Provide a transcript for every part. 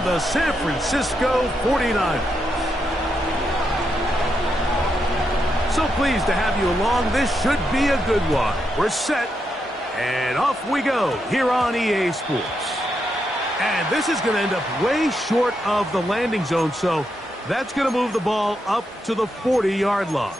and the San Francisco 49ers. So pleased to have you along. This should be a good one. We're set, and off we go here on EA Sports. And this is going to end up way short of the landing zone, so that's going to move the ball up to the 40-yard line.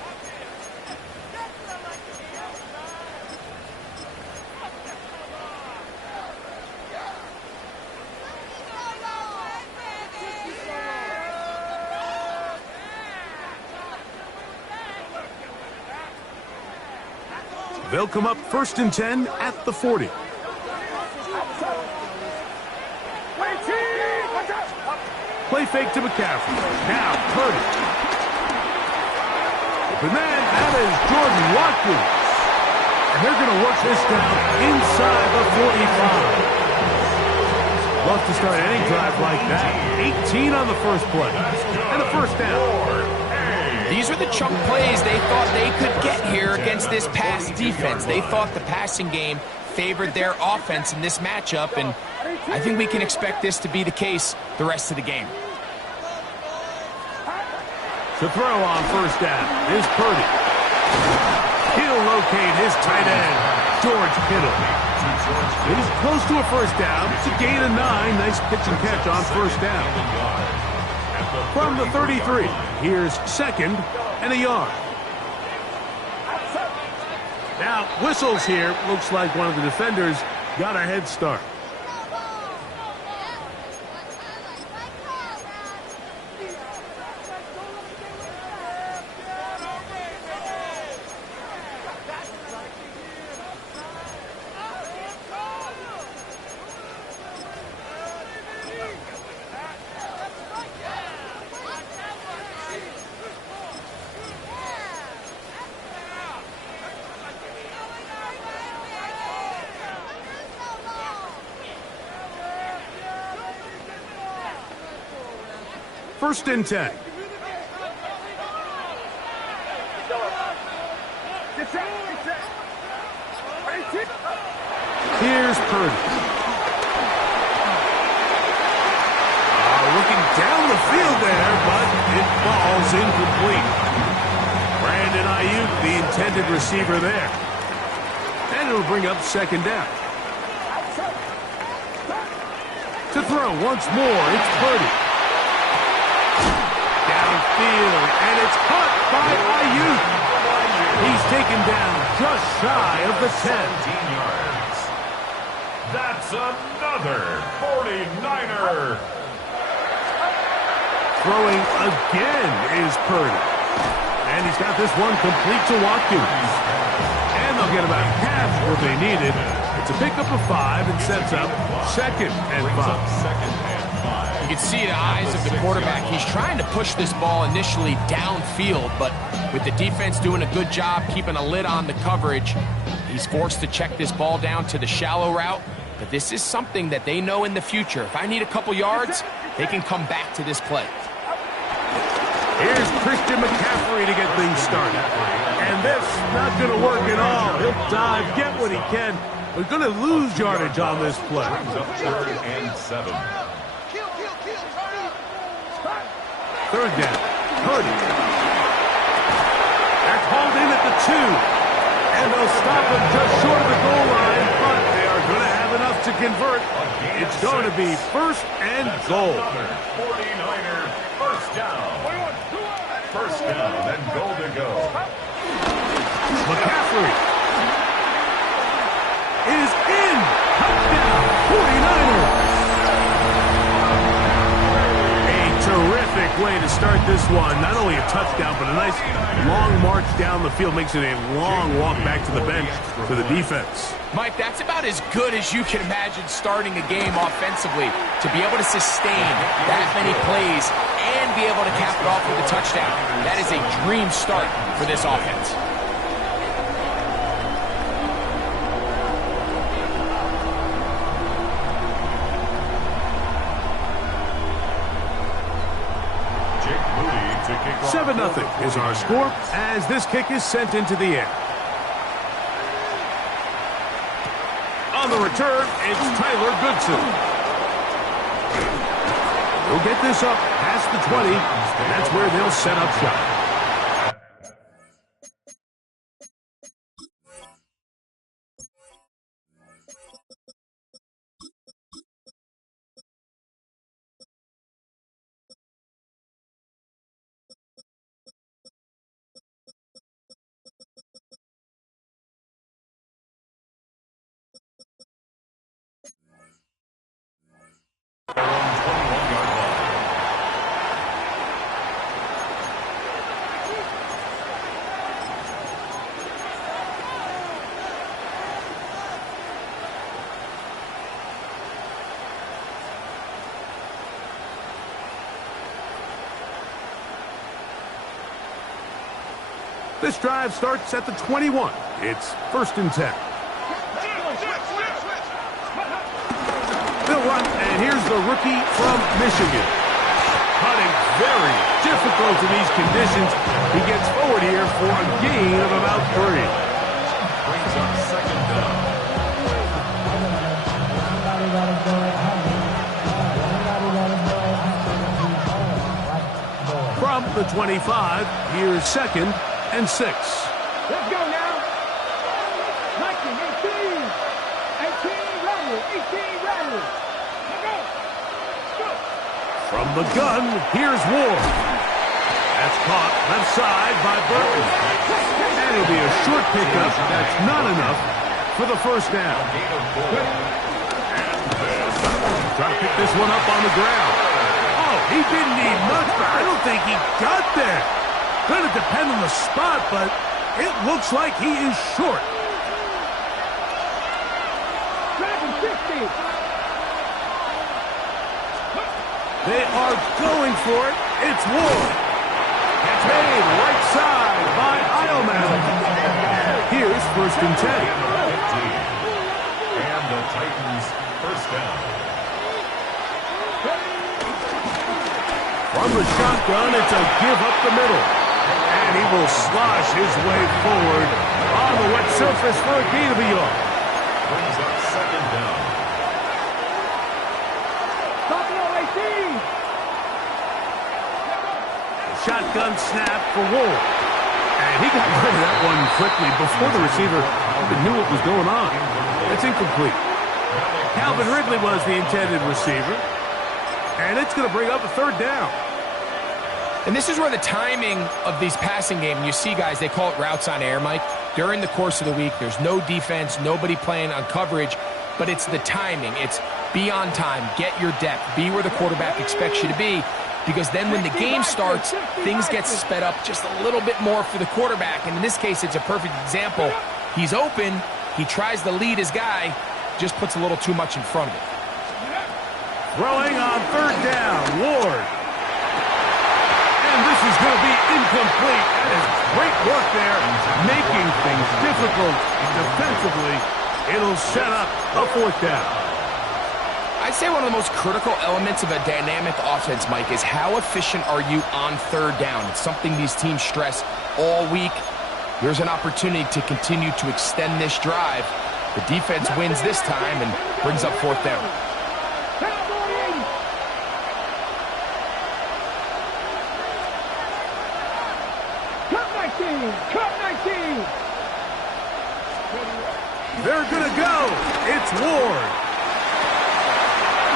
They'll come up 1st and 10 at the 40. Play fake to McCaffrey. Now Purdy. The man, that is Jordan Watkins. And they're going to work this down inside the 45. Love to start any drive like that. 18 on the first play. And a first down. These are the chunk plays they thought they could get here against this pass defense. They thought the passing game favored their offense in this matchup, and I think we can expect this to be the case the rest of the game. To throw on first down is Purdy. He'll locate his tight end, George Kittle. It is close to a first down. It's a gain of 9. Nice pitch and catch on first down. From the 33, here's 2nd and a yard. Now, whistles here. Looks like one of the defenders got a head start. First and 10. Here's Purdy. Looking down the field there, but it falls incomplete. Brandon Ayuk, the intended receiver there. And it'll bring up 2nd down. To throw once more, it's Purdy. Downfield, and it's caught by Ayuk. He's taken down just shy of the 10. Yards. That's another 49er. Throwing again is Purdy. And he's got this one complete to Watkins. And they'll get about half what they needed. It's a pickup of 5 and sets up 2nd and 5. You can see the eyes of the quarterback. He's trying to push this ball initially downfield, but with the defense doing a good job keeping a lid on the coverage, he's forced to check this ball down to the shallow route. But this is something that they know in the future. If I need a couple yards, they can come back to this play. Here's Christian McCaffrey to get things started. And this not going to work at all. He'll dive, get what he can. We're going to lose yardage on this play. 3rd and 7. 3rd down. Purdy. They're called in at the 2. And they'll stop him just short of the goal line, but they are going to have enough to convert. It's going to be 1st and goal. 49ers first down. First down and goal to go. McCaffrey is in. Touchdown, 49ers. Terrific way to start this one. Not only a touchdown, but a nice long march down the field. Makes it a long walk back to the bench for the defense. Mike, that's about as good as you can imagine starting a game offensively. To be able to sustain that many plays and be able to cap it off with a touchdown. That is a dream start for this offense. – 7-0 is our score as this kick is sent into the air. On the return, it's Tyler Goodson. He'll get this up past the 20, and that's where they'll set up shop. This drive starts at the 21. It's 1st and 10. They'll run, and here's the rookie from Michigan. Cutting very difficult in these conditions. He gets forward here for a gain of about 3. Brings up 2nd down. From the 25, here's 2nd and 6. Let's go now. 19, 18. 18, rattle. 18, rattle. Go. From the gun, here's Ward. That's caught left side by Burton. And it'll be a short pickup. That's not enough for the 1st down. Trying to pick this one up on the ground. Oh, he didn't need much, but I don't think he got there. Going to depend on the spot, but it looks like he is short. They are going for it. It's Ward. Gets made right side by Ileman. Here's 1st and 10. And the Titans 1st down. From the shotgun, it's a give up the middle. And he will slosh his way forward on the wet surface for a gain of a yard. Brings up 2nd down. Shotgun snap for Ward. And he got rid of that one quickly before the receiver even knew what was going on. It's incomplete. Calvin Ridley was the intended receiver. And it's going to bring up a 3rd down. And this is where the timing of these passing game, you see guys, they call it routes on air, Mike. During the course of the week, there's no defense, nobody playing on coverage, but it's the timing. It's be on time, get your depth, be where the quarterback expects you to be, because then when the game starts, things get sped up just a little bit more for the quarterback. And in this case, it's a perfect example. He's open, he tries to lead his guy, just puts a little too much in front of it. Throwing on 3rd down, Ward. And this is going to be incomplete. That is great work there, making things difficult defensively. It'll set up a 4th down. I'd say one of the most critical elements of a dynamic offense, Mike, is how efficient are you on 3rd down? It's something these teams stress all week. Here's an opportunity to continue to extend this drive. The defense wins this time and brings up 4th down. They're going to go. It's Ward.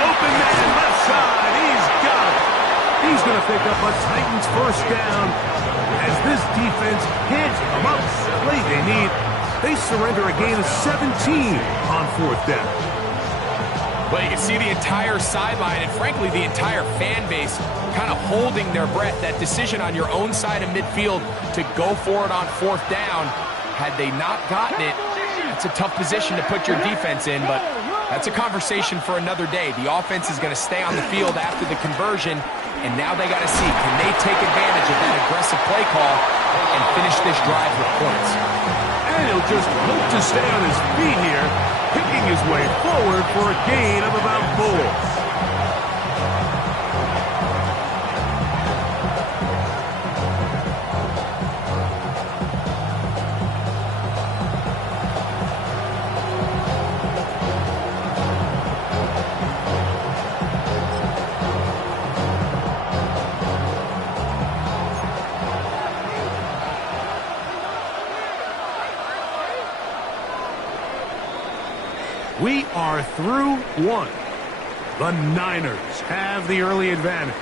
Open man left side. He's got it. He's going to pick up a Titans 1st down as this defense can't come up with the play they need. They surrender a gain of 17 on 4th down. Well, you can see the entire sideline and, frankly, the entire fan base kind of holding their breath. That decision on your own side of midfield to go for it on 4th down, had they not gotten it, it's a tough position to put your defense in, but that's a conversation for another day. The offense is going to stay on the field after the conversion, and now they got to see, can they take advantage of that aggressive play call and finish this drive with points? And he'll just hope to stay on his feet here, picking his way forward for a gain of about 4. We are through one. The Niners have the early advantage.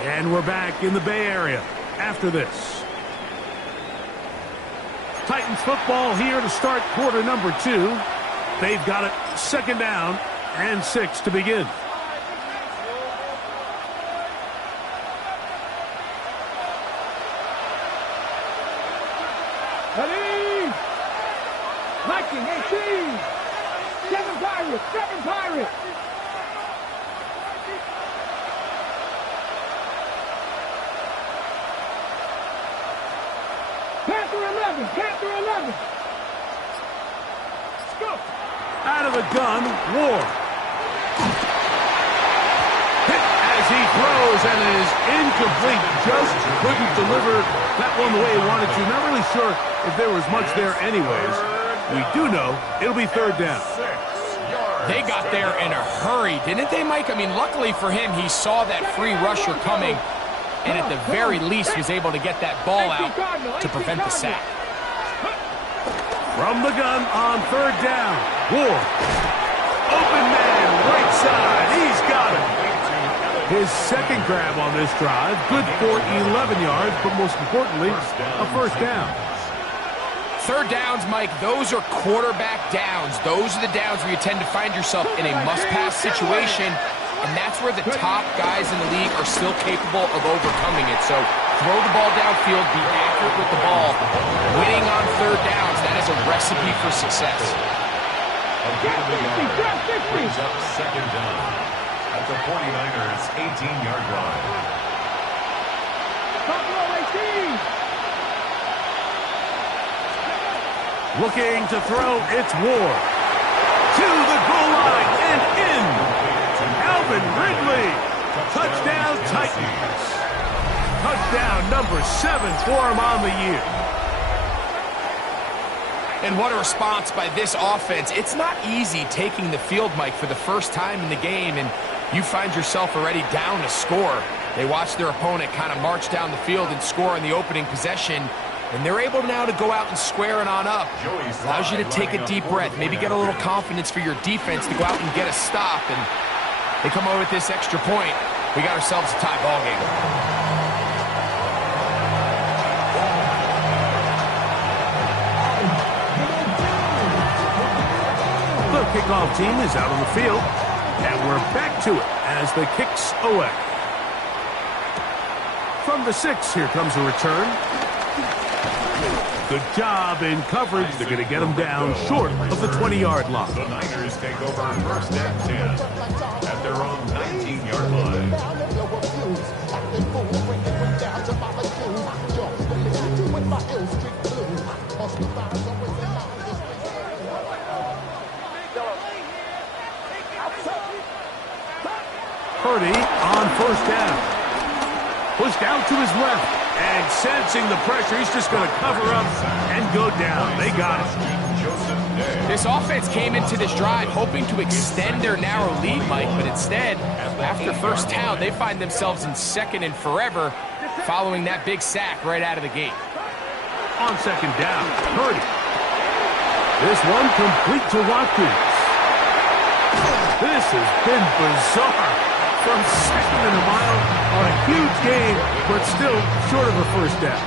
And we're back in the Bay Area after this. Titans football here to start quarter number 2. They've got it 2nd down and 6 to begin. Ready? Viking 18. 7 Pirates. 7 Pirates. Panther 11. Panther 11. Let's go. Out of the gun, Ward. Hit as he throws, and it is incomplete. Just couldn't deliver that one the way he wanted to. Not really sure if there was much there anyways. We do know it'll be 3rd down. They got there in a hurry, didn't they, Mike? I mean, luckily for him, he saw that free rusher coming, and at the very least was able to get that ball out to prevent the sack. From the gun on 3rd down, Ward. Open man, right side. He's got it. His 2nd grab on this drive, good for 11 yards, but most importantly, a 1st down. 3rd downs, Mike, those are quarterback downs. Those are the downs where you tend to find yourself in a must-pass situation, and that's where the top guys in the league are still capable of overcoming it. So throw the ball downfield, be accurate with the ball. Winning on 3rd downs, that is a recipe for success. A gain of a yard brings up 2nd down at the 49ers' 18-yard line. Buffalo 18. Looking to throw, it's Ward. To the goal line and in. Alvin Ridley. Touchdown, Titans. Touchdown number 7 for him on the year. And what a response by this offense. It's not easy taking the field, Mike, for the first time in the game, and you find yourself already down a score. They watch their opponent kind of march down the field and score in the opening possession, and they're able now to go out and square it on up. Allows you to take a deep breath, maybe get a little confidence for your defense to go out and get a stop, and they come away with this extra point. We got ourselves a tie ball game. The kickoff team is out on the field, and we're back to it as the kick's away. From the 6, here comes a return. Good job in coverage. They're going to get them down short of the 20-yard line. The Niners take over 1st and 10 at their own 19-yard line. Purdy on 1st down. Pushed out to his left. And sensing the pressure, he's just going to cover up and go down. They got it. This offense came into this drive hoping to extend their narrow lead, Mike, but instead, after 1st down, they find themselves in 2nd and forever following that big sack right out of the gate. On 2nd down, Purdy. This one complete to Watkins. This has been bizarre. From 2nd and a mile on a huge game, but still short of a 1st down.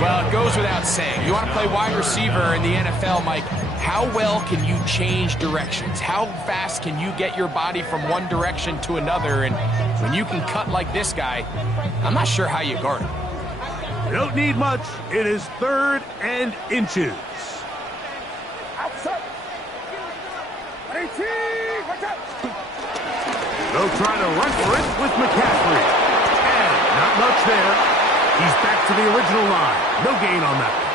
Well, it goes without saying. You want to play wide receiver in the NFL, Mike, how well can you change directions? How fast can you get your body from one direction to another? And when you can cut like this guy, I'm not sure how you guard it. You don't need much. It is 3rd and inches. Outside. 18. Watch out. They'll try to run for it with McCaffrey. And not much there. He's back to the original line. No gain on that.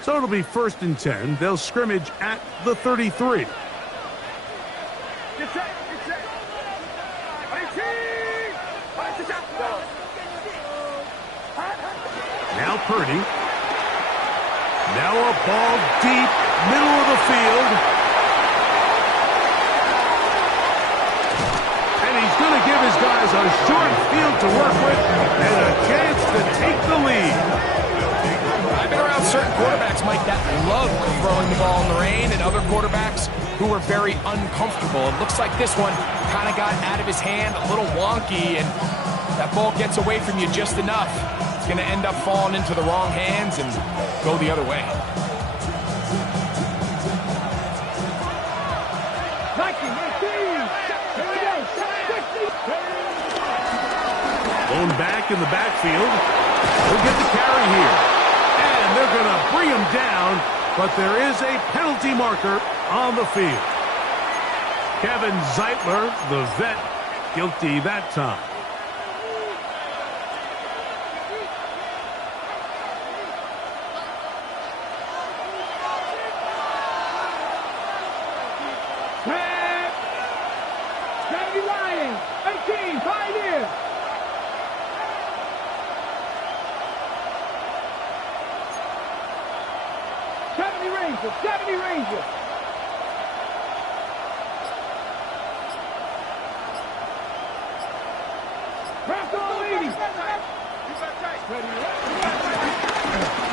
So it'll be 1st and 10. They'll scrimmage at the 33. Get set. Get set. 18. Now Purdy. Now a ball deep, middle of the field. And he's going to give his guys a short field to work with and a chance to take the lead. I've been around certain quarterbacks, Mike, that love throwing the ball in the rain, and other quarterbacks who are very uncomfortable. It looks like this one kind of got out of his hand, a little wonky, and that ball gets away from you just enough. It's going to end up falling into the wrong hands and go the other way. Blown back in the backfield. He'll get the carry here. And they're going to bring him down, but there is a penalty marker on the field. Kevin Zeitler, the vet, guilty that time.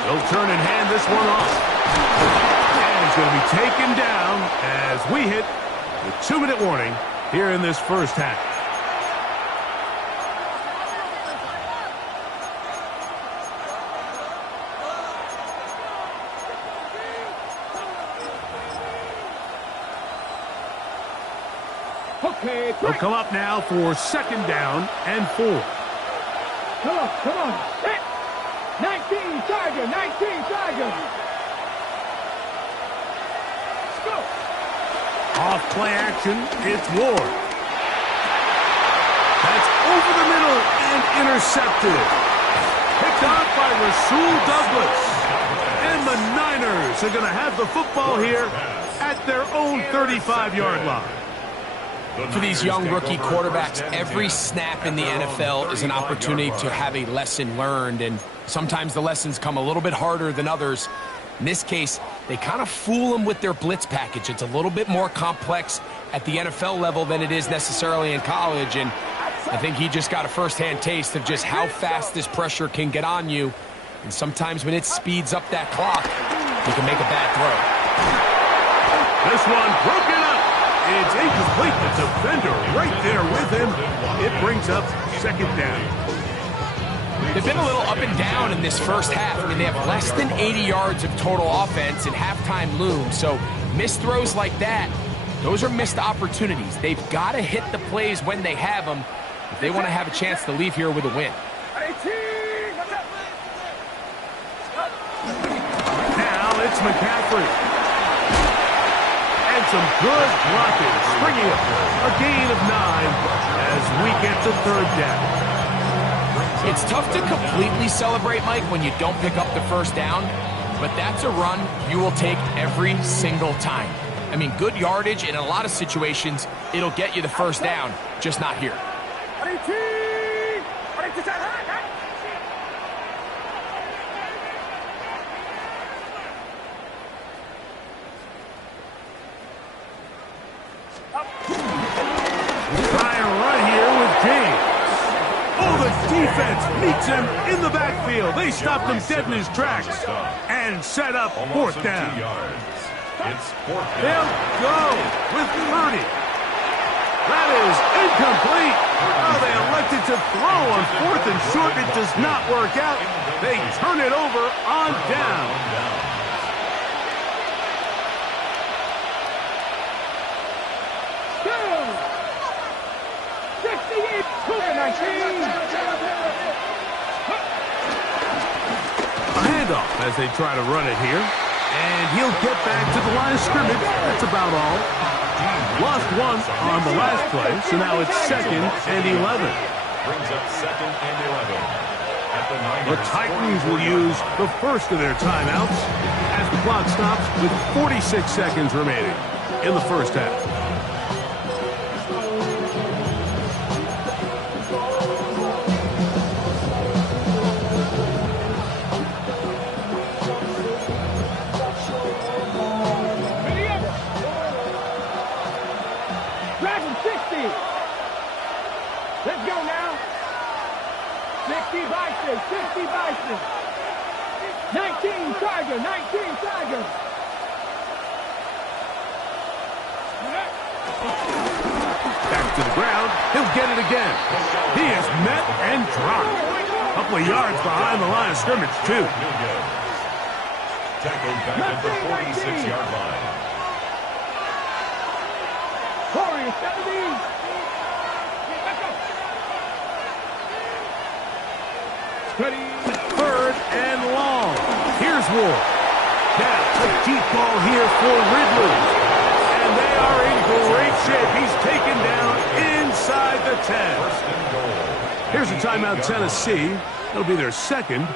They'll turn and hand this one off. And it's going to be taken down as we hit the 2-minute warning here in this first half. They'll come up now for 2nd down and 4. Come on. 19, Charger, 19, Charger. Let's go. Off play action, it's Ward. That's over the middle and intercepted. Picked off by Rasul Douglas. And the Niners are going to have the football here at their own 35-yard line. For these young rookie quarterbacks, every snap in the NFL is an opportunity to have a lesson learned, and sometimes the lessons come a little bit harder than others. In this case, they kind of fool them with their blitz package. It's a little bit more complex at the NFL level than it is necessarily in college, and I think he just got a first-hand taste of just how fast this pressure can get on you, and sometimes when it speeds up that clock, you can make a bad throw. This one broken up. It's incomplete. The defender right there with him. It brings up 2nd down. They've been a little up and down in this first half. I mean, they have less than 80 yards of total offense and halftime looms. So missed throws like that, those are missed opportunities. They've got to hit the plays when they have them if they want to have a chance to leave here with a win. Now it's McCaffrey. And some good blocking, springing up a gain of 9 as we get to 3rd down. It's tough to completely celebrate, Mike, when you don't pick up the first down, but that's a run you will take every single time. I mean, good yardage, and in a lot of situations, it'll get you the first down, just not here. Defense meets him in the backfield. They stopped him dead in his tracks and set up 4th down. They'll go with Purdy. That is incomplete. Oh, they elected to throw on 4th and short. It does not work out. They turn it over on down. Handoff as they try to run it here. And he'll get back to the line of scrimmage. That's about all. Lost 1 on the last play, so now it's 2nd and 11. Brings up 2nd and 11. The Titans will use the first of their timeouts as the clock stops with 46 seconds remaining in the first half. 19 Charger, 19 Charger. Back to the ground. He'll get it again. He is met and dropped. A couple of yards behind the line of scrimmage, too. Tackled back at the 46-yard line. Corey, 70. Ready. Third and long. Here's Ward. Now, a deep ball here for Ridley. And they are in great shape. He's taken down inside the 10. First and goal. Here's a timeout, Tennessee. It'll be their second.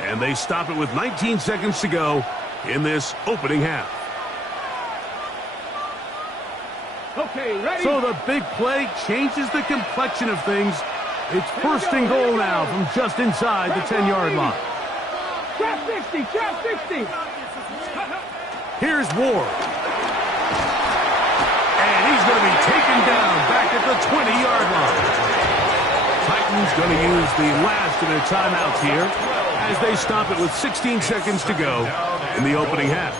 And they stop it with 19 seconds to go in this opening half. Okay, ready? So the big play changes the complexion of things. It's first and goal now from just inside the 10-yard line. Trap 60, trap 60. Here's Ward. And he's going to be taken down back at the 20-yard line. Titans going to use the last of their timeouts here as they stop it with 16 seconds to go in the opening half.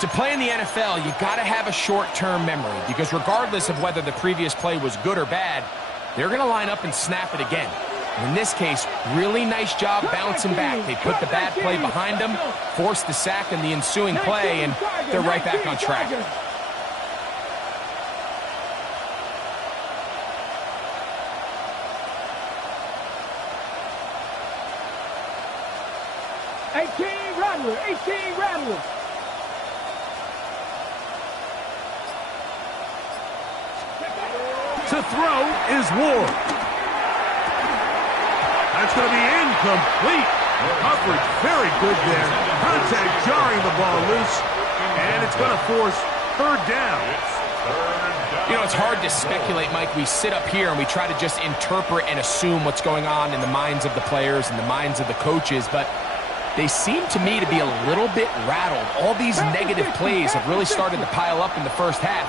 To play in the NFL, you got to have a short-term memory because regardless of whether the previous play was good or bad, they're going to line up and snap it again. And in this case, really nice job bouncing back. They put the bad play behind them, forced the sack in the ensuing play, and they're right back on track. Rattler, 18 Rattler. To throw is Ward. That's going to be incomplete. Coverage very good there. Contact jarring the ball loose. And it's going to force third down. You know, it's hard to speculate, Mike. We sit up here and we try to just interpret and assume what's going on in the minds of the players and the minds of the coaches, but they seem to me to be a little bit rattled. All these negative plays have really started to pile up in the first half.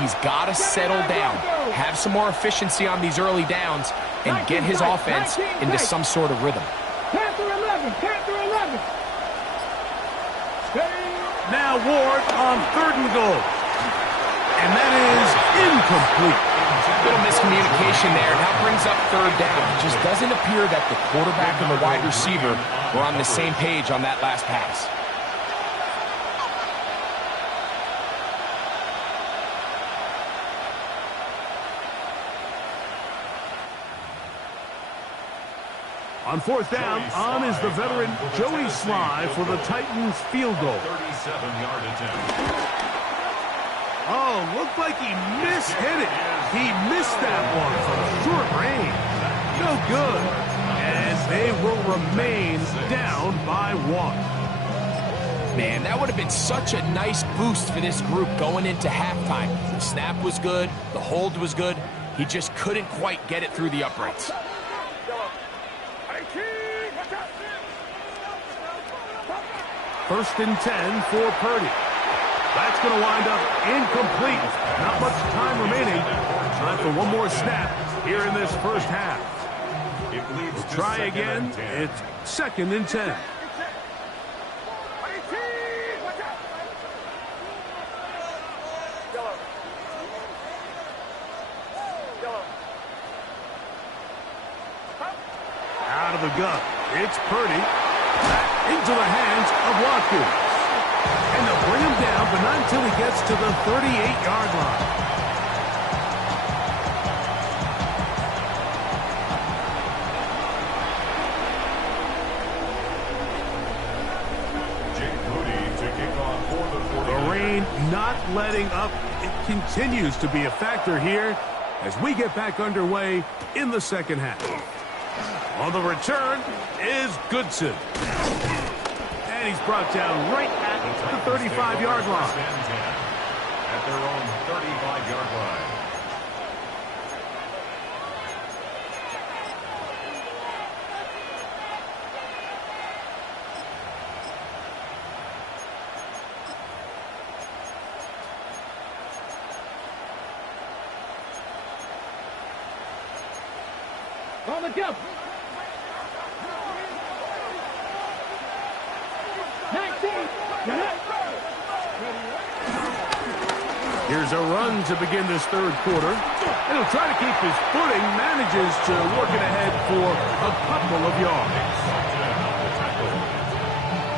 He's got to settle down, have some more efficiency on these early downs, and get his offense into some sort of rhythm. Panther 11, Panther 11. Now Ward on third and goal. And that is incomplete. A little miscommunication there. Now brings up third down. It just doesn't appear that the quarterback and the wide receiver were on the same page on that last pass. On fourth down, on is the veteran Joey Sly for the Titans field goal. 37-yard attempt. Oh, looked like he mishit it. He missed that one from short range. No good. And they will remain down by 1. Man, that would have been such a nice boost for this group going into halftime. The snap was good. The hold was good. He just couldn't quite get it through the uprights. First and 10 for Purdy. That's going to wind up incomplete. Not much time remaining. Time for one more snap here in this first half. We'll try again. It's second and 10. Out of the gun. It's Purdy. Back into the hands of Watkins. And they'll bring him down, but not until he gets to the 38-yard line. The rain not letting up. It continues to be a factor here as we get back underway in the second half. On the return is Goodson. And he's brought down right at the 35-yard line. At their own 35-yard line. On the jump. Here's a run to begin this third quarter. And he'll try to keep his footing, manages to work it ahead for a couple of yards.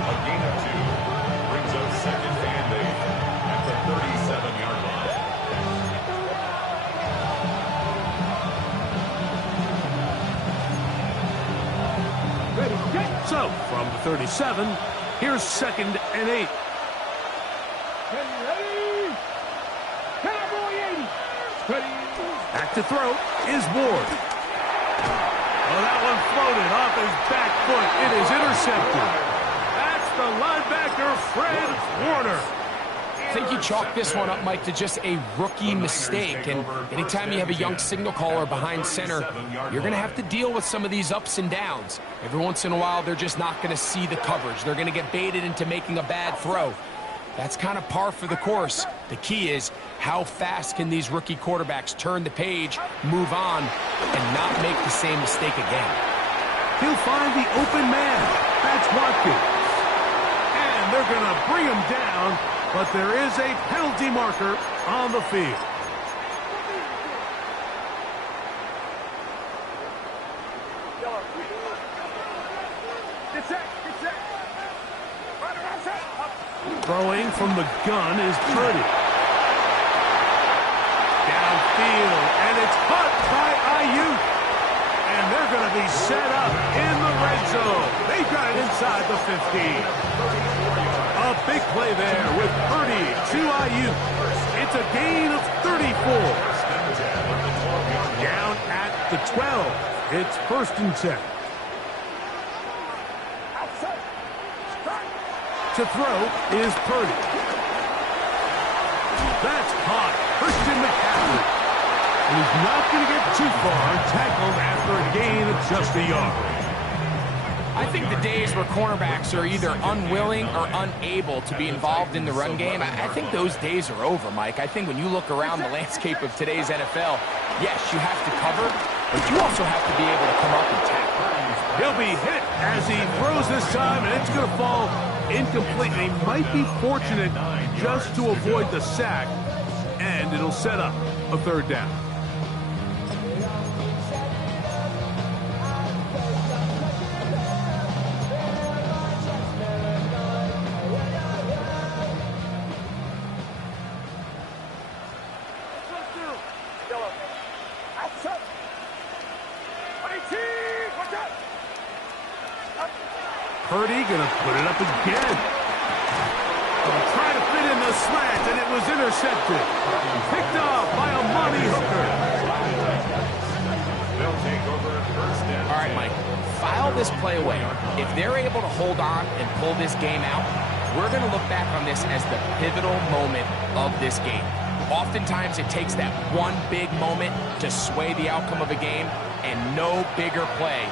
A gain of 2 brings up second and 8 at the 37-yard line. Ready, set. So, from the 37, here's second and 8. Ready. Cowboy 80. Ready. Back to throw is Ward. Oh, that one floated off his back foot. It is intercepted. That's the linebacker, Fred Warner. I think you chalk this one up, Mike, to just a rookie mistake. And anytime you have a young signal caller behind center, you're going to have to deal with some of these ups and downs. Every once in a while, they're just not going to see the coverage. They're going to get baited into making a bad throw. That's kind of par for the course. The key is how fast can these rookie quarterbacks turn the page, move on, and not make the same mistake again. He'll find the open man. That's Watkins. And they're going to bring him down, but there is a penalty marker on the field. Throwing from the gun is Purdy. Downfield, and it's caught by Ayuk. And they're going to be set up in the red zone. They've got it inside the 15. A big play there with Purdy to Ayuk. It's a gain of 34. Down at the 12. It's 1st and 10. To throw is Purdy. That's caught. Christian McCaffrey. And he's not going to get too far, tackled after a gain of just a yard. I think the days where cornerbacks are either unwilling or unable to be involved in the run game, I think those days are over, Mike. I think when you look around the landscape of today's NFL, yes, you have to cover, but you also have to be able to come up and tackle. He'll be hit as he throws this time, and it's going to fall incomplete. He might be fortunate just to avoid the sack, and it'll set up a 3rd down. Purdy going to put it up again. Trying to fit in the slant, and it was intercepted. Picked off by a Monty Hooker. They'll take over at 1st and 10. All right, Mike, file this play away. If they're able to hold on and pull this game out, we're going to look back on this as the pivotal moment of this game. Oftentimes, it takes that one big moment to sway the outcome of a game, and no bigger play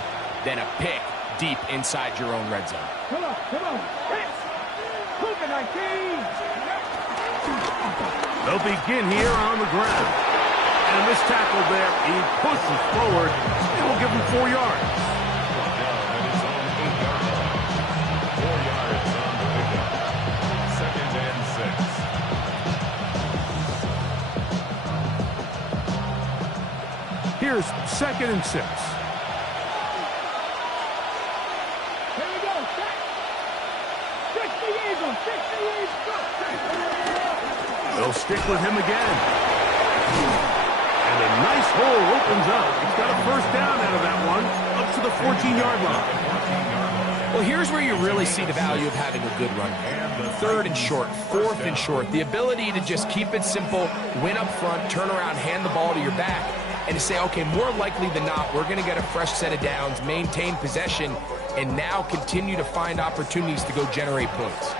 than a pick deep inside your own red zone. Come on, come on. Move it, 19. They'll begin here on the ground. And a missed tackle there. He pushes forward. It will give him 4 yards. Down at his own 8-yard line. 4 yards on the pickup. 2nd and 6. Here's 2nd and 6. They'll stick with him again. And a nice hole opens up. He's got a 1st down out of that one, up to the 14-yard line. Well, here's where you really see the value of having a good run game. 3rd and short, 4th and short. The ability to just keep it simple, win up front, turn around, hand the ball to your back, and to say, okay, more likely than not, we're going to get a fresh set of downs, maintain possession, and now continue to find opportunities to go generate points.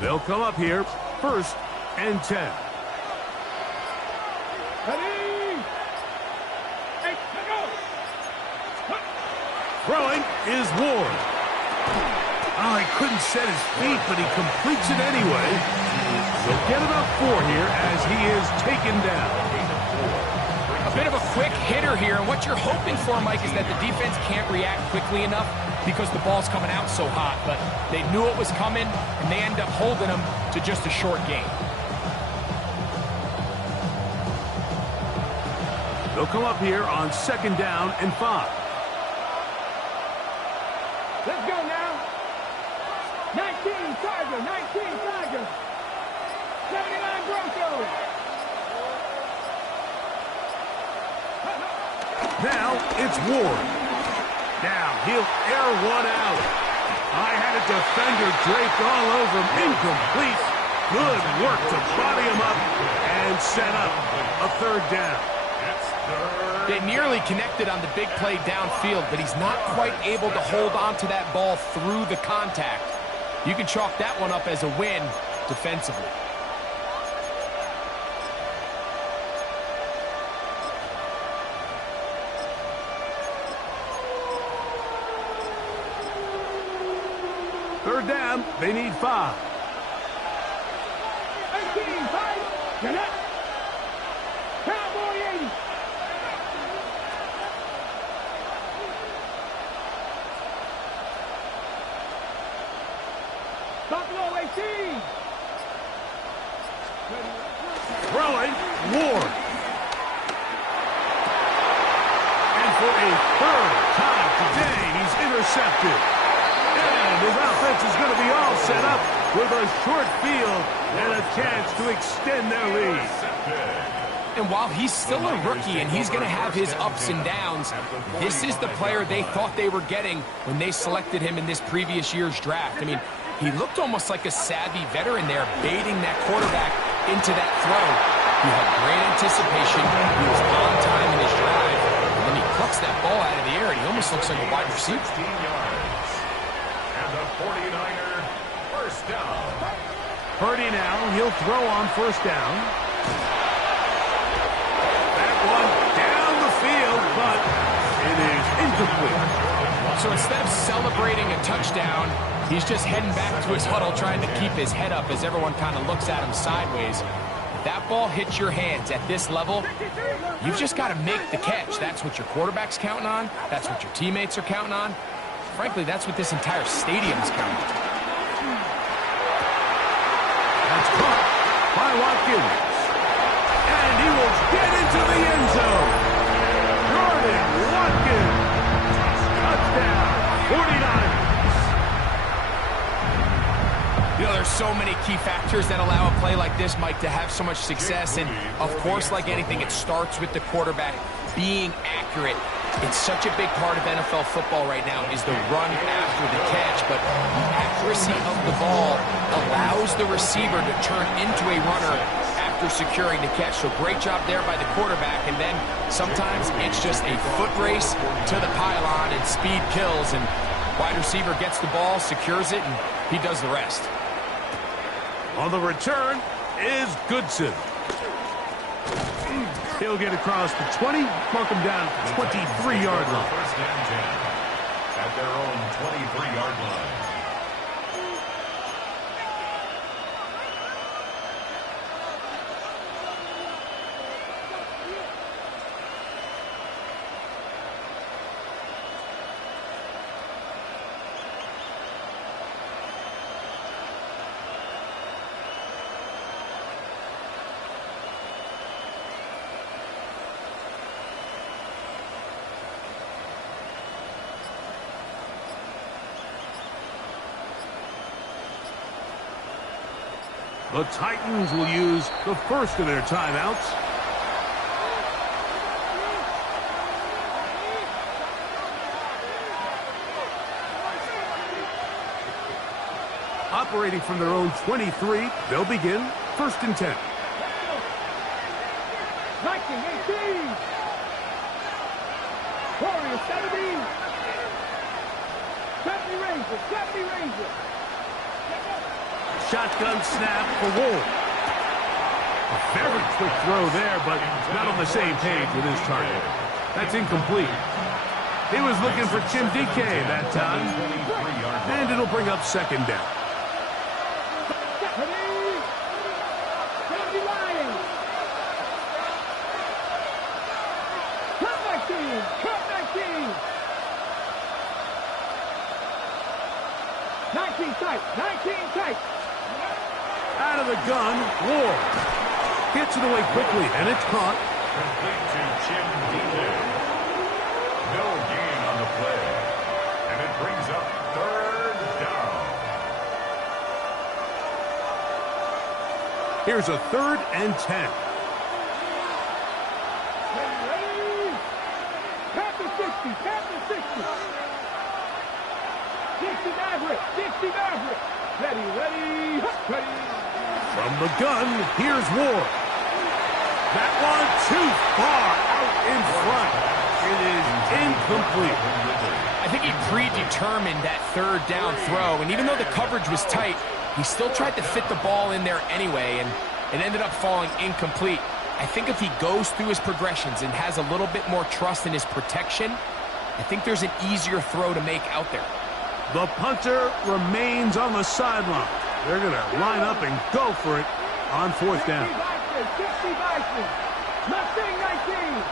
They'll come up here, 1st and 10. Ready? Hey, go. Throwing is Ward. Oh, he couldn't set his feet, but he completes it anyway. He'll get about 4 here as he is taken down. A A bit of a quick hitter here, and what you're hoping for, Mike, is that the defense can't react quickly enough because the ball's coming out so hot, but they knew it was coming, and they end up holding them to just a short game. They'll come up here on 2nd down and 5. Let's go now. 19 Tiger, 19 Tiger. 79 Broncos. Now it's Ward. Now he'll air one out. I had a defender draped all over him. Incomplete. Good work to body him up and set up a 3rd down. They nearly connected on the big play downfield, but he's not quite able to hold on to that ball through the contact. You can chalk that one up as a win defensively. Third down, they need 5. 18 5. Get up. Cowboy 80. Buffalo 18. Throwing, Ward. And for a 3rd time today, he's intercepted. And his offense is going to be all set up with a short field and a chance to extend their lead. And while he's still a rookie and he's going to have his ups and downs, this is the player they thought they were getting when they selected him in this previous year's draft. I mean, he looked almost like a savvy veteran there, baiting that quarterback into that throw. He had great anticipation. He was on time in his drive. And then he plucks that ball out of the air, and he almost looks like a wide receiver. 16 yards. And the 49er, 1st down. Purdy now, he'll throw on 1st down. That one down the field, but it is incomplete. So instead of celebrating a touchdown, he's just heading back to his huddle trying to keep his head up as everyone kind of looks at him sideways. If that ball hits your hands at this level, you've just got to make the catch. That's what your quarterback's counting on. That's what your teammates are counting on. Frankly, that's what this entire stadium's counting on. That's caught by Watkins. And he will get into the end zone. Jordan Watkins. Touchdown, 49ers. You know, there's so many key factors that allow a play like this, Mike, to have so much success. And, of course, like anything, it starts with the quarterback being accurate. It's such a big part of NFL football right now is the run after the catch, but the accuracy of the ball allows the receiver to turn into a runner after securing the catch. So great job there by the quarterback, and then sometimes it's just a foot race to the pylon and speed kills, and wide receiver gets the ball, secures it, and he does the rest. On the return is Goodson. He'll get across the 20, mark him down at the 23-yard line. 1st and 10 at their own 23-yard line. The Titans will use the first of their timeouts. Operating from their own 23, they'll begin 1st and 10. 1918. Warriors 70. 70 Rangers, 70 Rangers. Shotgun snap for Ward. A very quick throw there, but not on the same page with his target. That's incomplete. He was looking for Tim DK that time. And it'll bring up 2nd down. 70 Lions. 19 tight. 19 tight. Out of the gun, Ward. Gets it away quickly, and it's caught. Complete to Jim Dean. No gain on the play. And it brings up third down. Here's a 3rd and 10. Ready. Pass to 60. Pass to 60. 60 Maverick. 60 Maverick. Ready, ready, ready. From the gun, here's Ward. That one too far out in front. It is incomplete. I think he predetermined that 3rd down throw, and even though the coverage was tight, he still tried to fit the ball in there anyway, and it ended up falling incomplete. I think if he goes through his progressions and has a little bit more trust in his protection, I think there's an easier throw to make out there. The punter remains on the sideline. They're going to line up and go for it on 4th down. 60 Bison. Mustang 19.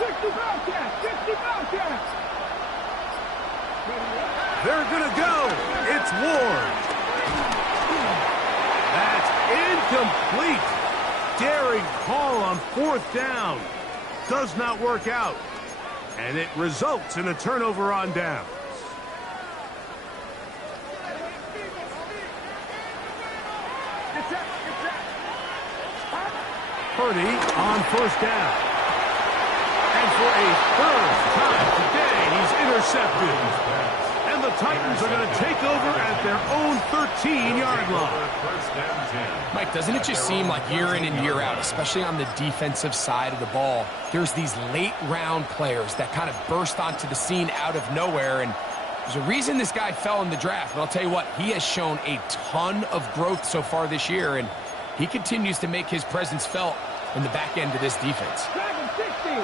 60 Bobcats. 60 Bobcats. They're going to go. It's Ward. That's incomplete. Daring call on 4th down. Does not work out. And it results in a turnover on downs. Purdy on 1st down. And for a 3rd time today, he's intercepted. And the Titans are going to take over at their own 13-yard line. Mike, doesn't it just seem like year in and year out, especially on the defensive side of the ball, there's these late-round players that kind of burst onto the scene out of nowhere, and there's a reason this guy fell in the draft, but I'll tell you what, he has shown a ton of growth so far this year, and he continues to make his presence felt in the back end of this defense. Dragon 60. Here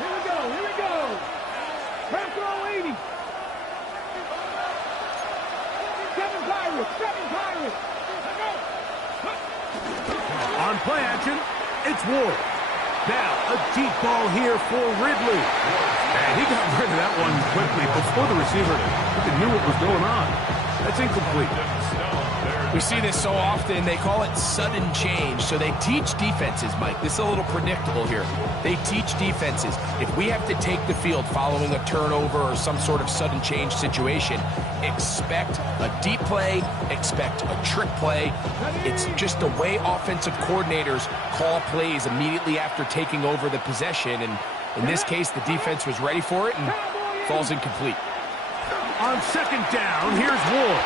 we go. Here we go. Back row 80. 7 Pirates. 7 Pirates. On play action, it's Ward. Now, a deep ball here for Ridley. And he got rid of that one quickly before the receiver even knew what was going on. That's incomplete. We see this so often, they call it sudden change. So they teach defenses, Mike. This is a little predictable here. They teach defenses. If we have to take the field following a turnover or some sort of sudden change situation, expect a deep play, expect a trick play. It's just the way offensive coordinators call plays immediately after taking over the possession. And in this case, the defense was ready for it and falls incomplete. On 2nd down, here's Ward.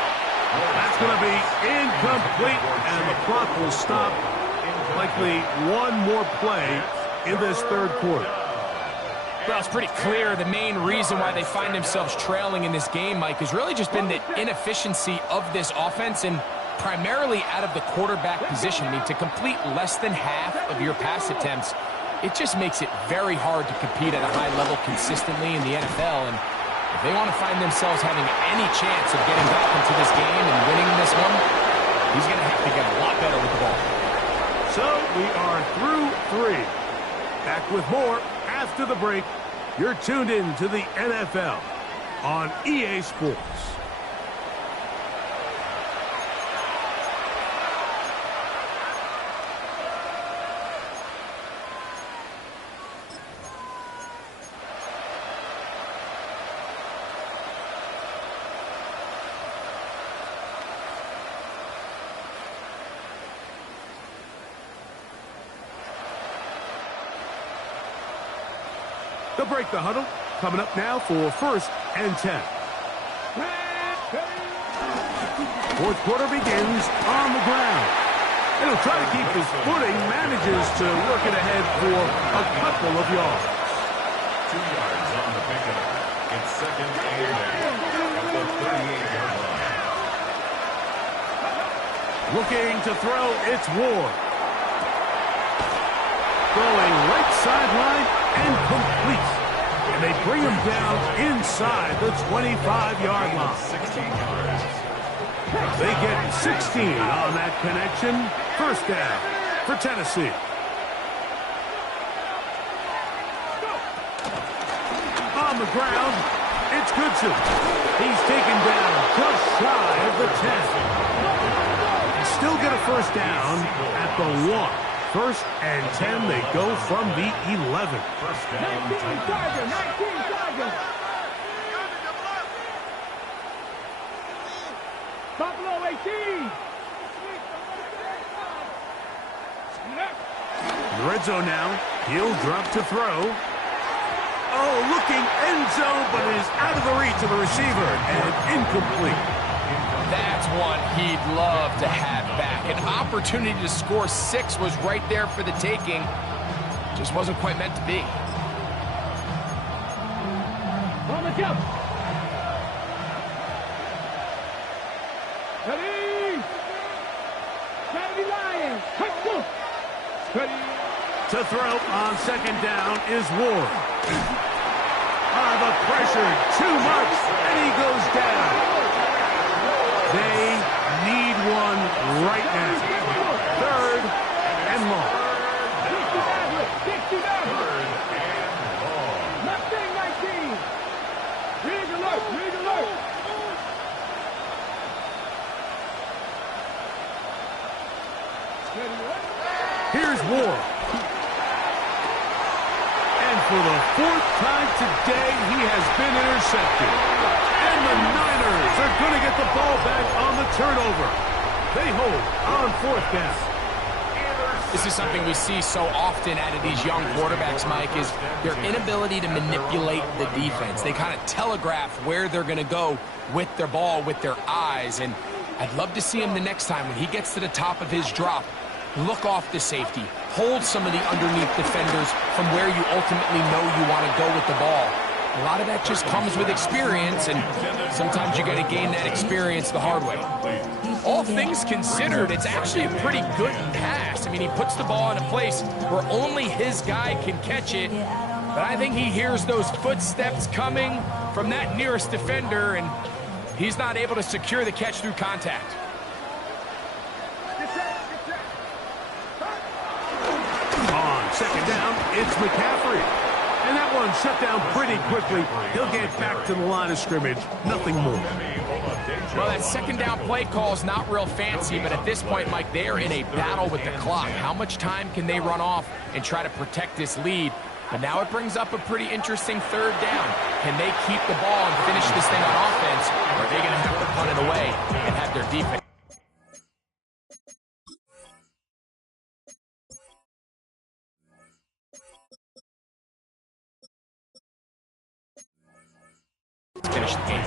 That's going to be incomplete, and the clock will stop. Likely one more play in this 3rd quarter. Well, it's pretty clear the main reason why they find themselves trailing in this game, Mike, has really just been the inefficiency of this offense and primarily out of the quarterback position. I mean, to complete less than half of your pass attempts, it just makes it very hard to compete at a high level consistently in the NFL. And if they want to find themselves having any chance of getting back into this game and winning this one, he's going to have to get a lot better with the ball. So we are through 3. Back with more after the break. You're tuned in to the NFL on EA Sports. They'll break the huddle. Coming up now for 1st and 10. 4th quarter begins on the ground. And he'll try to keep his footing, manages to work it ahead for a couple of yards. 2 yards on the pickup. It's 2nd and 10 at the 38-yard line. Looking to throw, it's Ward. Going right sideline and complete. And they bring him down inside the 25-yard line. 16 yards. They get 16 on that connection. 1st down for Tennessee. on the ground. It's Goodson. He's taken down just shy of the 10. They still get a first down at the 1. First and 10, they go from the 11. First down. 19 Tiger, 19 Tiger. Buffalo 18. Red zone now. He'll drop to throw. Oh, looking end zone, but it is out of the reach of the receiver and incomplete. That's one he'd love to have back. An opportunity to score 6 was right there for the taking. Just wasn't quite meant to be. On the jump. Ready. Saturday Lions. Cut go. Ready. To throw on second down is Ward. The pressure, too much, and he goes down. They need one right now. Third and long. 60 Mustang 19. Rig alert, rig alert. Here's Ward. And for the 4th time today, he has been intercepted. And the Niners are going to get the ball back on the turnover. They hold on 4th down. This is something we see so often out of these young quarterbacks, Mike, is their inability to manipulate the defense. They kind of telegraph where they're going to go with their ball, with their eyes. And I'd love to see him the next time when he gets to the top of his drop. Look off the safety. Hold some of the underneath defenders from where you ultimately know you want to go with the ball. A lot of that just comes with experience, and sometimes you got to gain that experience the hard way. All things considered, it's actually a pretty good pass. I mean, he puts the ball in a place where only his guy can catch it, but I think he hears those footsteps coming from that nearest defender, and he's not able to secure the catch through contact. Second down, it's McCaffrey. And that one shut down pretty quickly. He'll get back to the line of scrimmage. Nothing more. Well, that second down play call is not real fancy, but at this point, Mike, they are in a battle with the clock. How much time can they run off and try to protect this lead? But now it brings up a pretty interesting 3rd down. Can they keep the ball and finish this thing on offense, or are they going to have to punt it away and have their defense? Finish the game.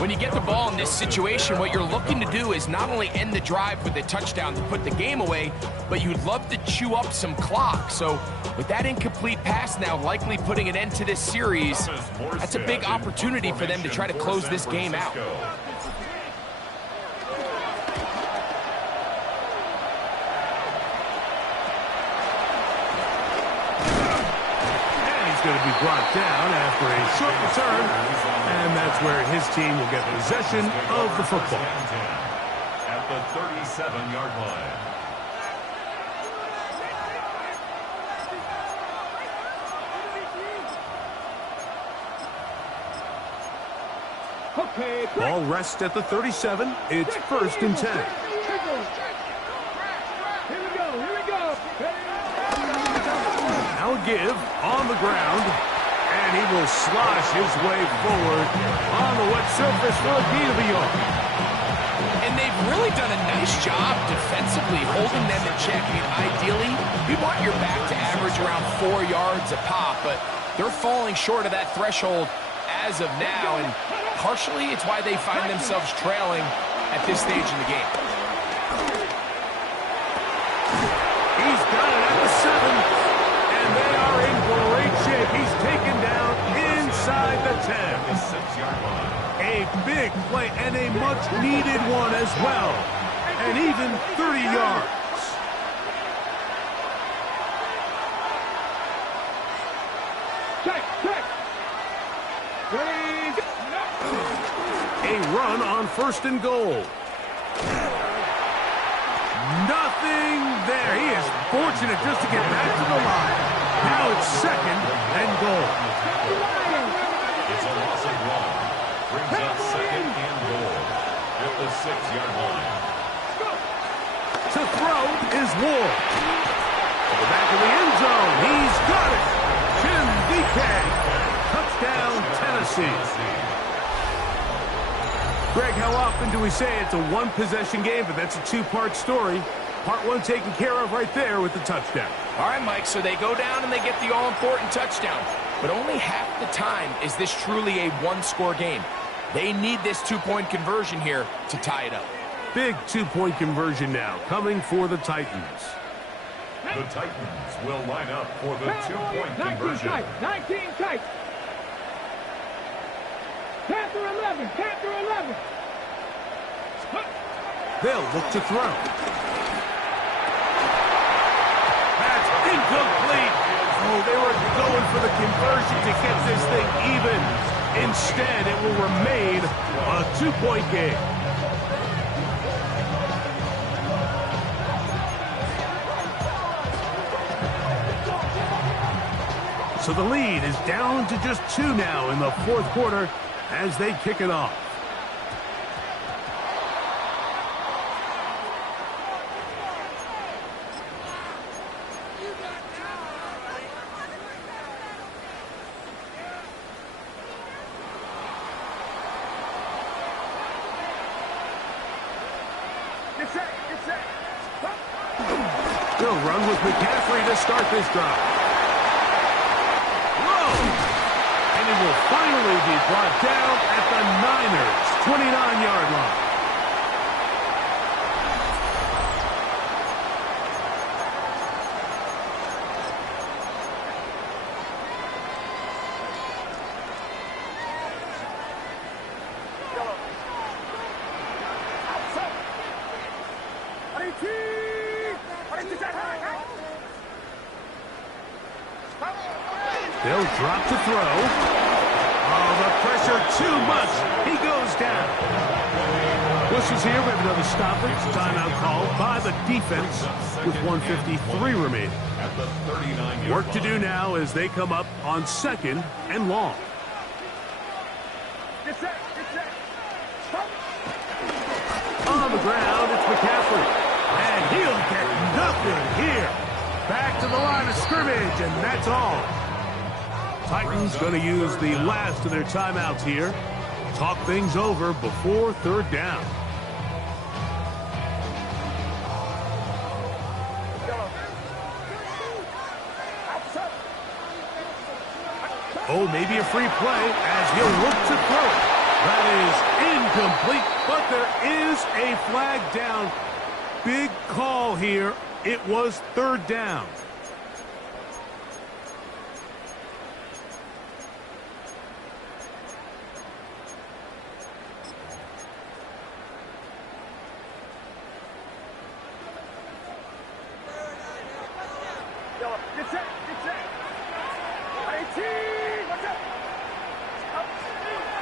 When you get the ball in this situation, what you're looking to do is not only end the drive with a touchdown to put the game away, but you'd love to chew up some clock. So with that incomplete pass now likely putting an end to this series, that's a big opportunity for them to try to close this game out. Going to be brought down after a short return, and that's where his team will get possession of the football. At the 37-yard line. Okay, Ball rests at the 37. It's 1st and 10. Here we go, here we go. Now a give on the ground, and he will slosh his way forward on the wet surface for a gain of a yard. And they've really done a nice job defensively holding them in check. I mean, ideally, you want your back to average around 4 yards a pop, but they're falling short of that threshold as of now, and partially it's why they find themselves trailing at this stage in the game. He's got it at the 7. And they are in great shape. He's taken down inside the 10. A big play and a much-needed one as well. And even 30 yards. Check. A run on 1st and goal. Nothing there. He is fortunate just to get back to the line. Now it's 2nd and goal. and 1. Brings up second and goal at the 6-yard line. To throw is Ward. To the back of the end zone. He's got it. PayLg. Touchdown, Tennessee. Greg, how often do we say it's a one-possession game, but that's a two-part story? Part one taken care of right there with the touchdown. All right, Mike, so they go down and they get the all-important touchdown. But only half the time is this truly a one-score game. They need this two-point conversion here to tie it up. Big two-point conversion now coming for the Titans. The Titans will line up for the two-point conversion. 19 tight. Panther 11. Panther 11. They'll look to throw. That's incomplete. Oh, they were going for the conversion to get this thing even. Instead, it will remain a two-point game. So the lead is down to just 2 now in the fourth quarter as they kick it off. They'll run with McCaffrey to start this drive. And it will finally be brought down at the Niners' 29-yard line. They'll drop to throw. Oh, the pressure too much. He goes down. Whistles here. We have another stoppage. Timeout called by the defense with 1:53 remaining. Work to do now as they come up on 2nd and long. On the ground, it's McCaffrey. And he'll get nothing here. Back to the line of scrimmage, and that's all. Titans going to use the last of their timeouts here. Talk things over before 3rd down. Oh, maybe a free play as he'll look to throw it. That is incomplete, but there is a flag down. Big call here. It was 3rd down.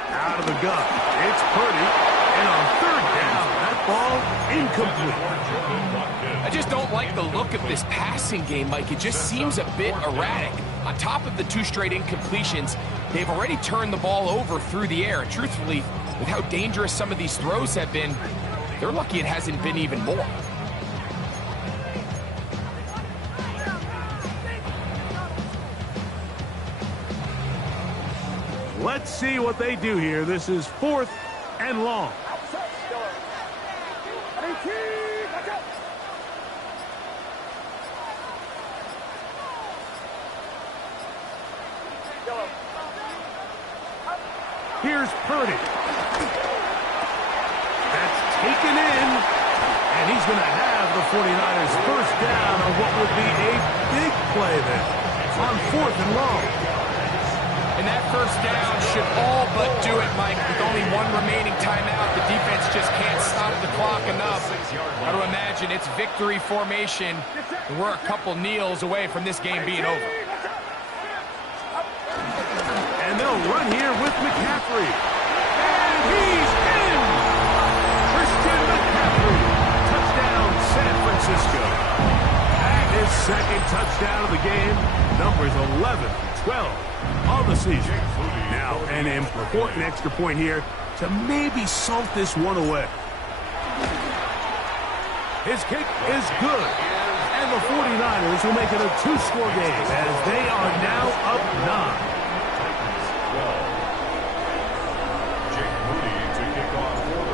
Out of the gun. It's Purdy. And on 3rd down, that ball incomplete. I just don't like the look of this passing game, Mike. It just seems a bit erratic. On top of the 2 straight incompletions, they've already turned the ball over through the air. Truthfully, with how dangerous some of these throws have been, they're lucky it hasn't been even more. Let's see what they do here. This is 4th and long. Here's Purdy. That's taken in. And he's going to have the 49ers first down on what would be a big play there on 4th and long. And that first down should all but do it, Mike. With only 1 remaining timeout, the defense just can't stop the clock enough. Got to imagine it's victory formation, and we're a couple kneels away from this game being over. And they'll run here with McCaffrey. And he's in! Christian McCaffrey. Touchdown, San Francisco. And his 2nd touchdown of the game. Numbers 11 and 12 of the season. Now, an important extra point here to maybe salt this one away. His kick is good. And the 49ers will make it a two-score game as they are now up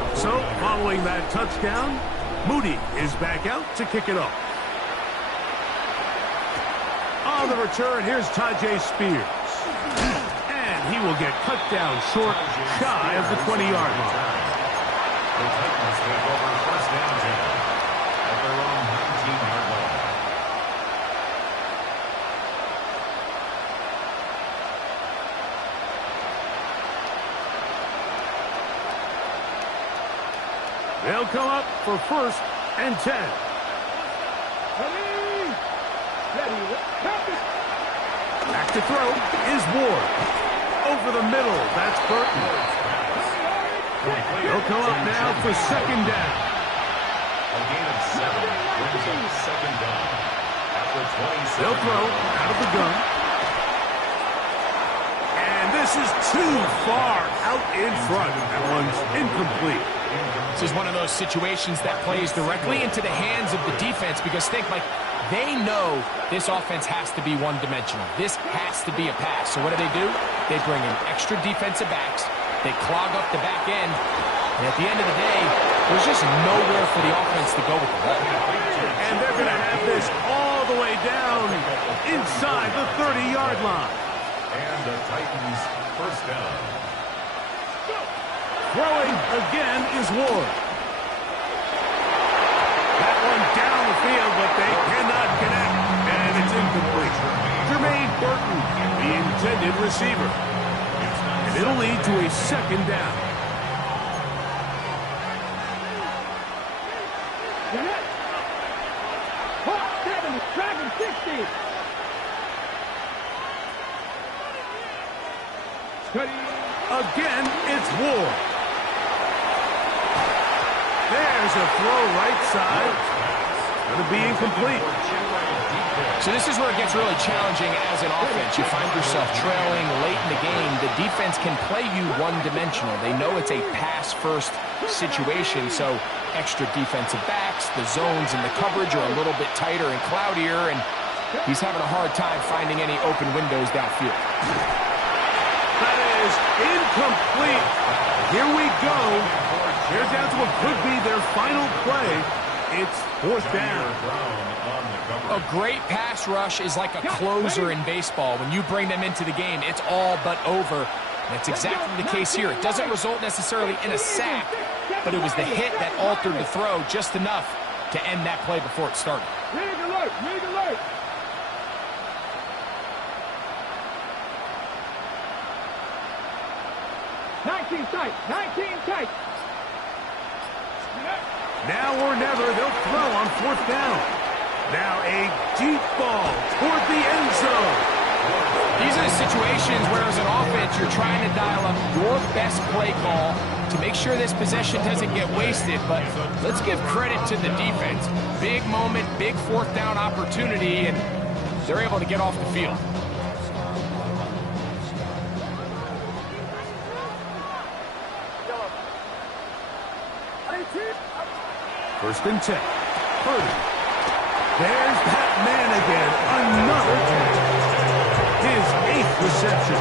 9. So, following that touchdown, Moody is back out to kick it off. On the return, here's Tajay Spears. And he will get cut down short, shy of the 20-yard line. The Titans take over first down at their own 19-yard line. They'll come up for first and 10. Back to throw is Ward. Over the middle, that's Burton. They'll come up now for second down. A gain of 7 brings up second down. After 27. They'll throw out of the gun. And this is too far out in front. That one's incomplete. This is one of those situations that plays directly into the hands of the defense because they know this offense has to be one-dimensional. This has to be a pass. So what do? They bring in extra defensive backs. They clog up the back end. And at the end of the day, there's just nowhere for the offense to go with the ball. And they're going to have this all the way down inside the 30-yard line. And the Titans first down. Throwing again is Ward. That one down the field, but they cannot connect. And it's incomplete. Jermaine Burton, the intended receiver. And it'll lead to a second down. Dragon 60. Again, it's Ward. There's a throw right side. Going to be incomplete. So this is where it gets really challenging as an offense. You find yourself trailing late in the game. The defense can play you one-dimensional. They know it's a pass-first situation, so extra defensive backs, the zones and the coverage are a little bit tighter and cloudier, and he's having a hard time finding any open windows downfield. That is incomplete. Here we go. They're down to what could be their final play. It's fourth down. A great pass rush is like a closer in baseball. When you bring them into the game, it's all but over. That's exactly the case here. It doesn't result necessarily in a sack, but it was the hit that altered the throw just enough to end that play before it started. Rig alert, rig alert. Tight, 19 tight. Now or never, they'll throw on fourth down. Now a deep ball toward the end zone. These are the situations where as an offense you're trying to dial up your best play call to make sure this possession doesn't get wasted, but let's give credit to the defense. Big moment, big fourth down opportunity, and they're able to get off the field. First and 10. Purdy. There's that man again. Another catch. His 8th reception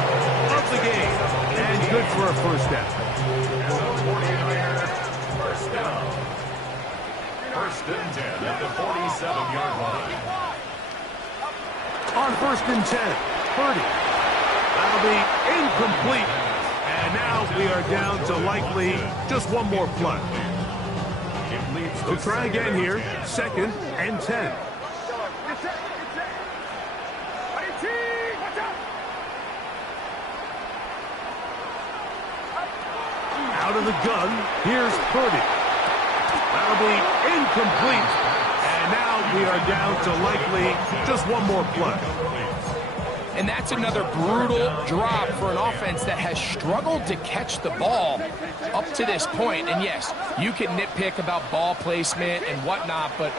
of the game. And good for a first down. And the 49ers first down. First and 10 at the 47-yard line. On first and 10. Purdy. That'll be incomplete. And now we are down to likely just one more play. To try again here, second and 10. Out of the gun, here's Purdy. That'll be incomplete. And now we are down to likely just one more play. And that's another brutal drop for an offense that has struggled to catch the ball up to this point. And yes, you can nitpick about ball placement and whatnot, but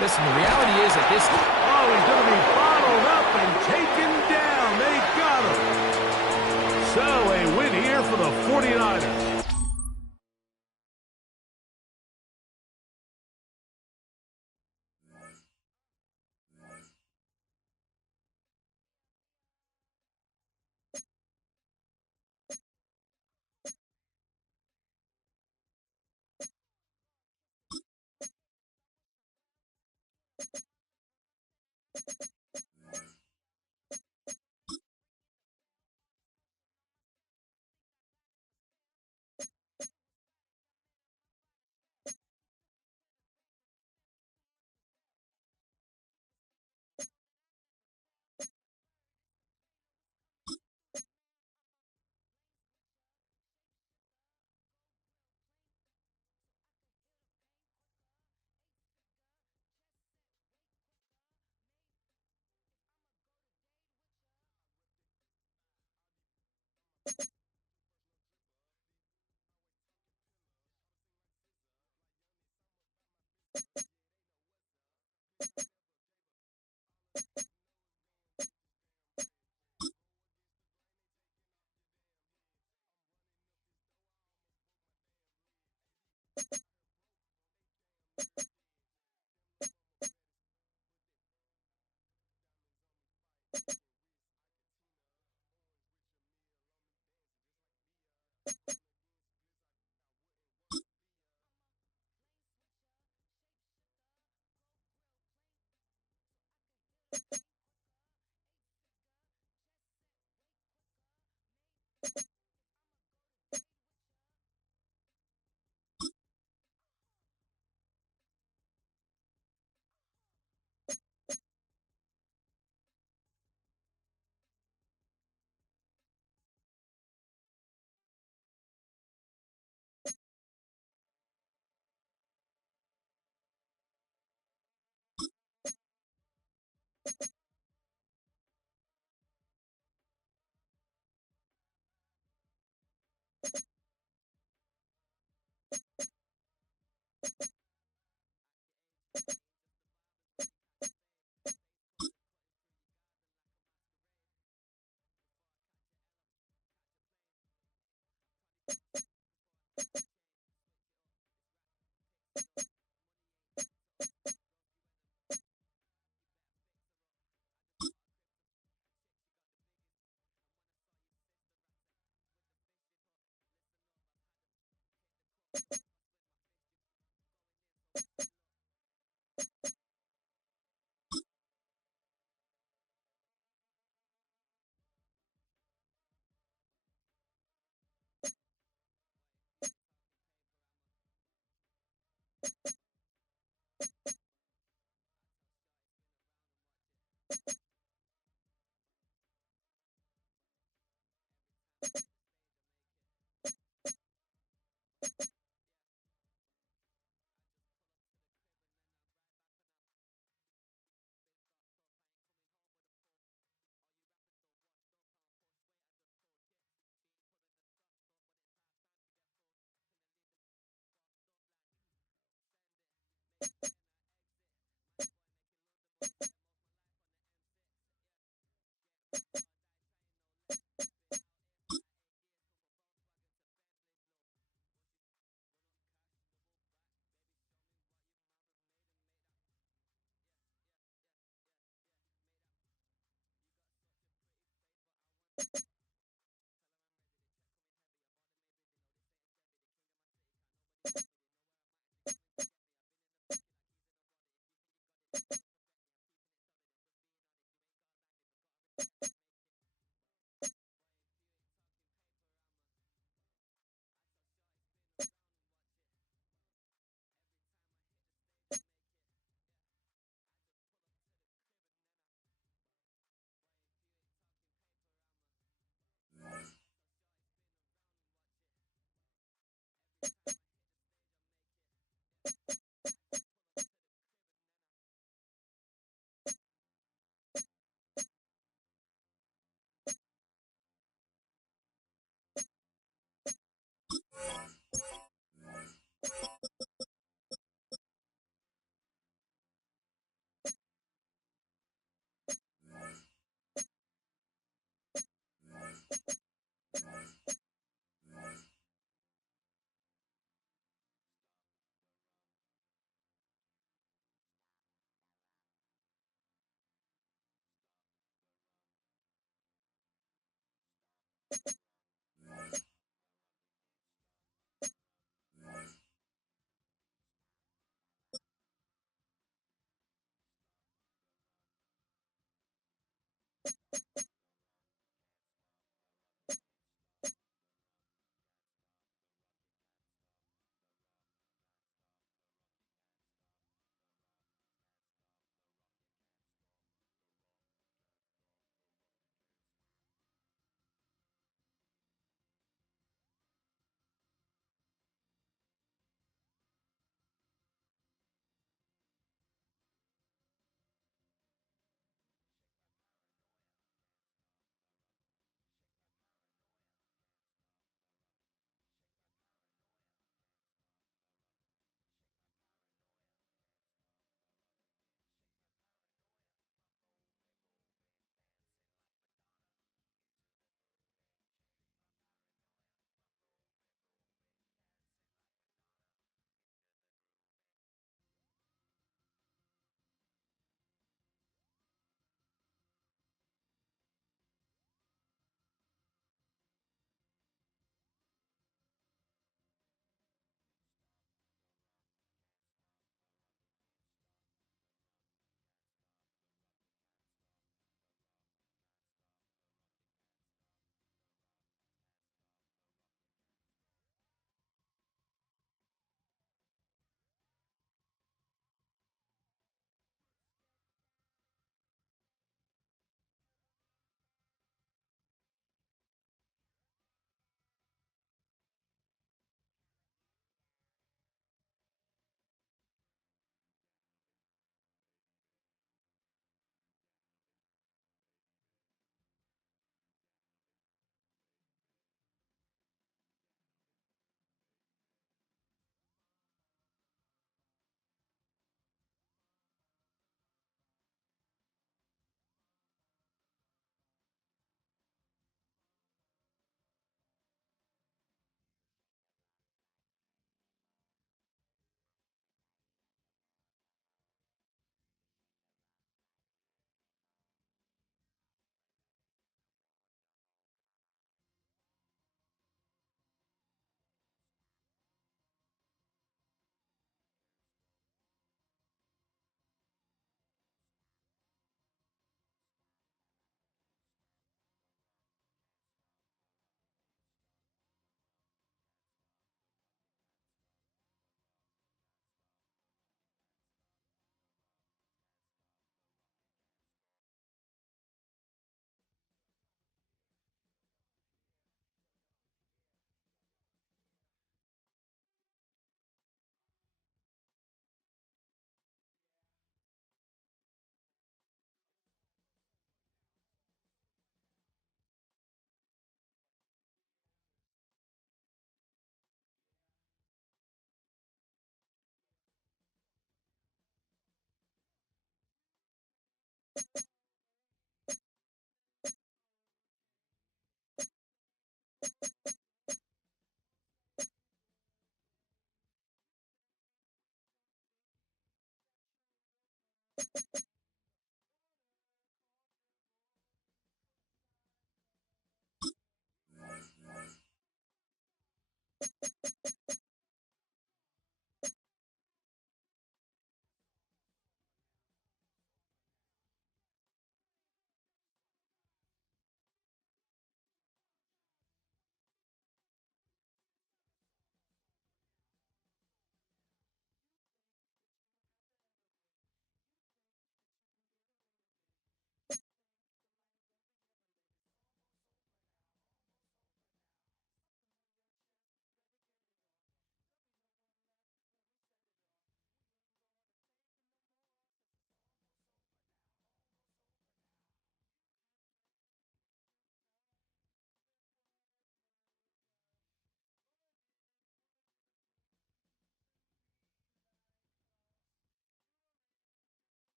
listen, the reality is that this... Oh, he's going to be bottled up and taken down. They got there for the 49ers.